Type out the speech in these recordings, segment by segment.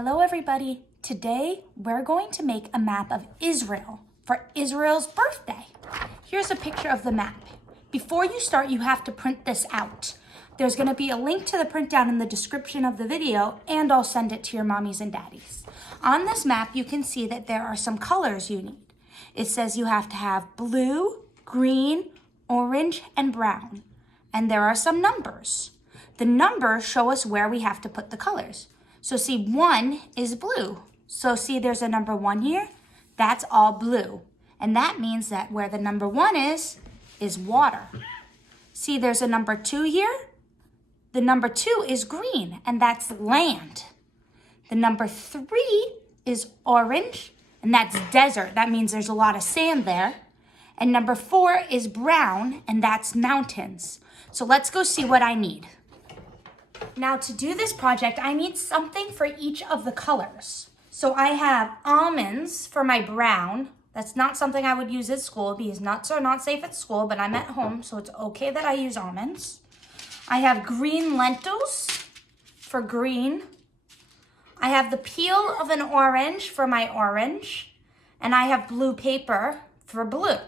Hello everybody. Today we're going to make a map of Israel for Israel's birthday. Here's a picture of the map. Before you start, you have to print this out. There's going to be a link to the printout in the description of the video, and I'll send it to your mommies and daddies. On this map, you can see that there are some colors you need. It says you have to have blue, green, orange, and brown. And there are some numbers. The numbers show us where we have to put the colors. So see, 1 is blue. So see, there's a number 1 here. That's all blue. And that means that where the number 1 is water. See, there's a number 2 here. The number 2 is green, and that's land. The number 3 is orange, and that's desert. That means there's a lot of sand there. And number 4 is brown, and that's mountains. So let's go see what I need. Now to do this project, I need something for each of the colors. So I have almonds for my brown. That's not something I would use at school because nuts are not safe at school, but I'm at home, so it's okay that I use almonds. I have green lentils for green. I have the peel of an orange for my orange. And I have blue paper for blue.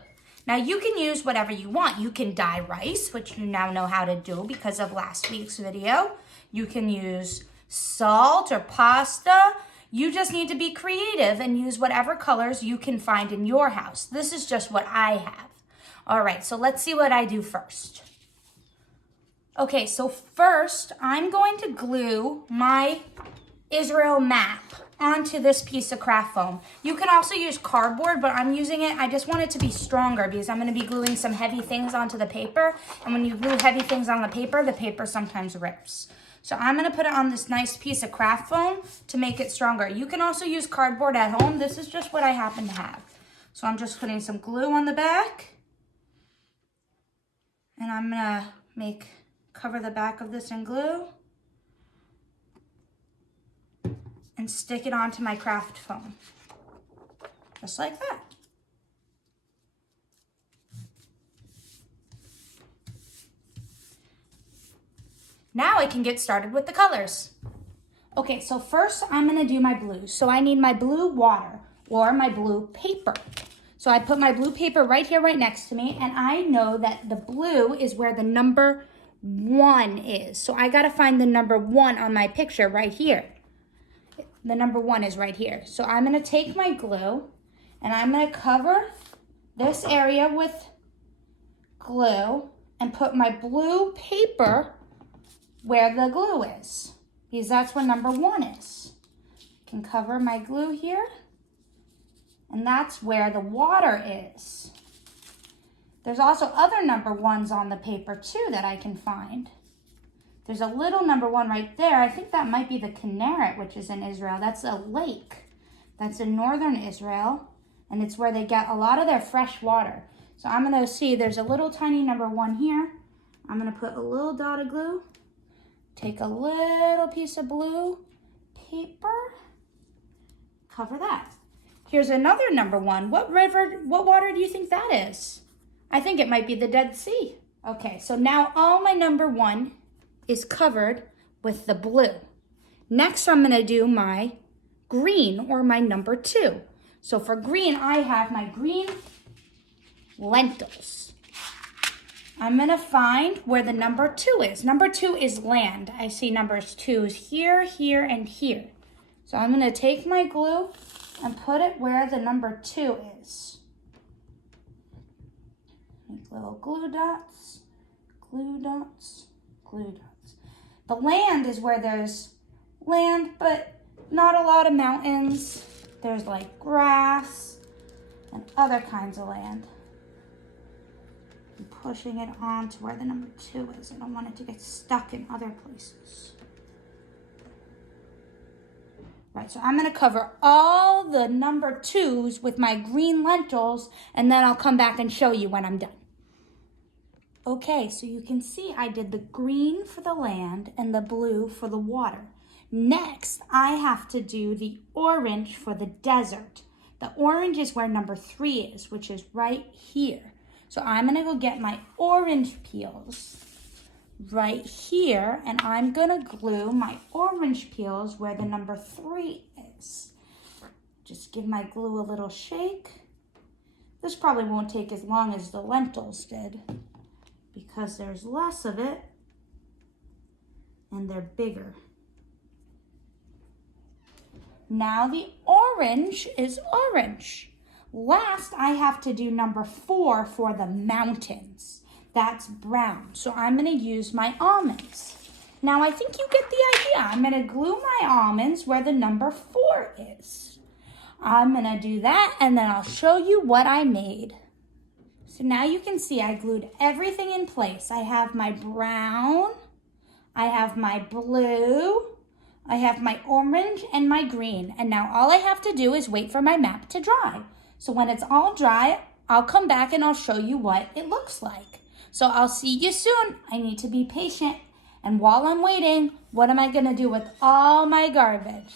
Now you can use whatever you want. You can dye rice, which you now know how to do because of last week's video. You can use salt or pasta. You just need to be creative and use whatever colors you can find in your house. This is just what I have. All right, so let's see what I do first. Okay, so first I'm going to glue my Israel map onto this piece of craft foam. You can also use cardboard, but I'm using it, I just want it to be stronger because I'm gonna be gluing some heavy things onto the paper. And when you glue heavy things on the paper sometimes rips. So I'm gonna put it on this nice piece of craft foam to make it stronger. You can also use cardboard at home. This is just what I happen to have. So I'm just putting some glue on the back. And I'm gonna cover the back of this in glue. And stick it onto my craft foam. Just like that. Now I can get started with the colors. Okay, so first I'm gonna do my blues. So I need my blue water or my blue paper. So I put my blue paper right here, right next to me, and I know that the blue is where the number 1 is. So I gotta find the number 1 on my picture right here. The number 1 is right here. So I'm gonna take my glue and I'm gonna cover this area with glue and put my blue paper where the glue is, because that's where number 1 is. I can cover my glue here, and that's where the water is. There's also other number 1s on the paper too that I can find. There's a little number 1 right there. I think that might be the Kinneret, which is in Israel. That's a lake. That's in northern Israel, and it's where they get a lot of their fresh water. So I'm gonna see there's a little tiny number 1 here. I'm gonna put a little dot of glue, take a little piece of blue paper, cover that. Here's another number 1. What water do you think that is? I think it might be the Dead Sea. Okay, so now all my number 1 is covered with the blue. Next, I'm gonna do my green or my number 2. So for green, I have my green lentils. I'm gonna find where the number 2 is. Number 2 is land. I see numbers 2s here, here, and here. So I'm gonna take my glue and put it where the number 2 is. Make little glue dots, glue dots, glue dots. The land is where there's land, but not a lot of mountains. There's like grass and other kinds of land. I'm pushing it on to where the number 2 is. I don't want it to get stuck in other places. Right, so I'm gonna cover all the number 2s with my green lentils, and then I'll come back and show you when I'm done. Okay, so you can see I did the green for the land and the blue for the water. Next, I have to do the orange for the desert. The orange is where number 3 is, which is right here. So I'm gonna go get my orange peels, right here, and I'm gonna glue my orange peels where the number 3 is. Just give my glue a little shake. This probably won't take as long as the lentils did because there's less of it and they're bigger. Now the orange is orange. Last, I have to do number 4 for the mountains. That's brown. So I'm gonna use my almonds. Now I think you get the idea. I'm gonna glue my almonds where the number 4 is. I'm gonna do that and then I'll show you what I made. So now you can see I glued everything in place. I have my brown, I have my blue, I have my orange and my green. And now all I have to do is wait for my map to dry. So when it's all dry, I'll come back and I'll show you what it looks like. So I'll see you soon. I need to be patient. And while I'm waiting, what am I gonna do with all my garbage?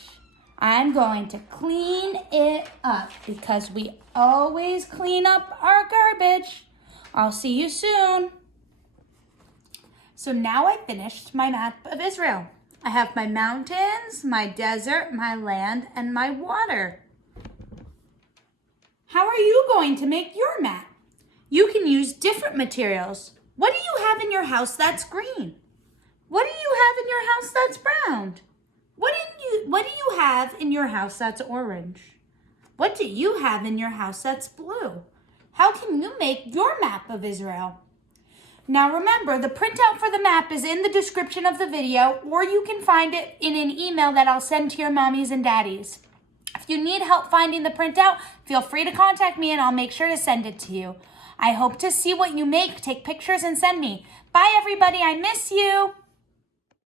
I'm going to clean it up because we always clean up our garbage. I'll see you soon. So now I finished my map of Israel. I have my mountains, my desert, my land, and my water. How are you going to make your map? You can use different materials. What do you have in your house that's green? What do you have in your house that's brown? What do you have in your house that's orange? What do you have in your house that's blue? How can you make your map of Israel? Now remember, the printout for the map is in the description of the video, or you can find it in an email that I'll send to your mommies and daddies. If you need help finding the printout, feel free to contact me and I'll make sure to send it to you. I hope to see what you make, take pictures and send me. Bye everybody, I miss you.